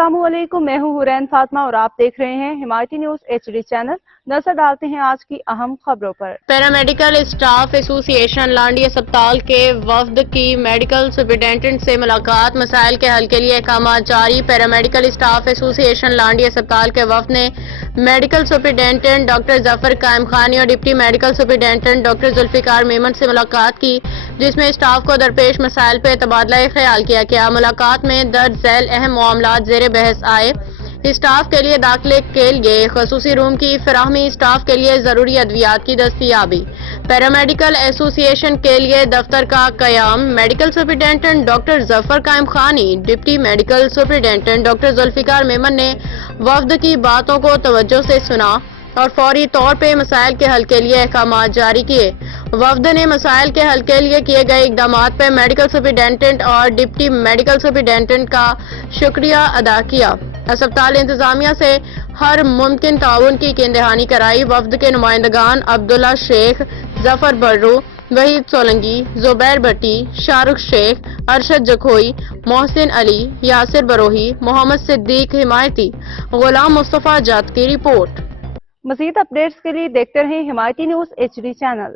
अस्सलाम वालेकुम, मैं हूँ हुरैन फातिमा और आप देख रहे हैं हिमायती न्यूज़ HD चैनल। नजर डालते हैं आज की अहम खबरों पर। पैरामेडिकल स्टाफ एसोसिएशन लांडी अस्पताल के वफद की मेडिकल सुपरिटेंडेंट से मुलाकात, मसाइल के हल के लिए अहकाम जारी। पैरामेडिकल स्टाफ एसोसिएशन लांडी अस्पताल के वफद ने medical superintendent doctor Zafar Qaim Khani और deputy medical superintendent doctor Zulfiqar Memon से मुलाकात की, जिसमें स्टाफ को दरपेश मसाइल पर तबादला ख्याल किया गया। मुलाकात में दर्ज झैल अहम मामलात ज़ेर बहस आए। स्टाफ के लिए दाखिले के लिए खसूसी रूम की फराहमी, स्टाफ के लिए ज़रूरी अद्वियात की दस्तयाबी, पैरामेडिकल एसोसिएशन के लिए दफ्तर का क़याम। Medical superintendent doctor Zafar Qaim Khani, deputy medical superintendent doctor Zulfiqar Memon ने वफद की बातों को तवज्जो से सुना और फौरी तौर पे मसाइल के हल के लिए अहकाम जारी किए। वफद ने मसाइल के हल के लिए किए गए इक़दामात पर मेडिकल सुपरिटेंडेंट और डिप्टी मेडिकल सुपरिटेंडेंट का शुक्रिया अदा किया। अस्पताल इंतजामिया से हर मुमकिन ताउन की यकीन कराई। वफद के नुमाइंदगान अब्दुल्ला शेख, जफर बर्रू, वहीद सोलंगी, जुबैर भट्टी, शाहरुख शेख, अरशद जखोई, मोहसिन अली, यासिर बरोही, मोहम्मद सिद्दीक हिमायती, गुलाम मुस्तफ़ा जत की रिपोर्ट। मज़ीद अपडेट्स के लिए देखते रहें हिमायती न्यूज़ HD चैनल।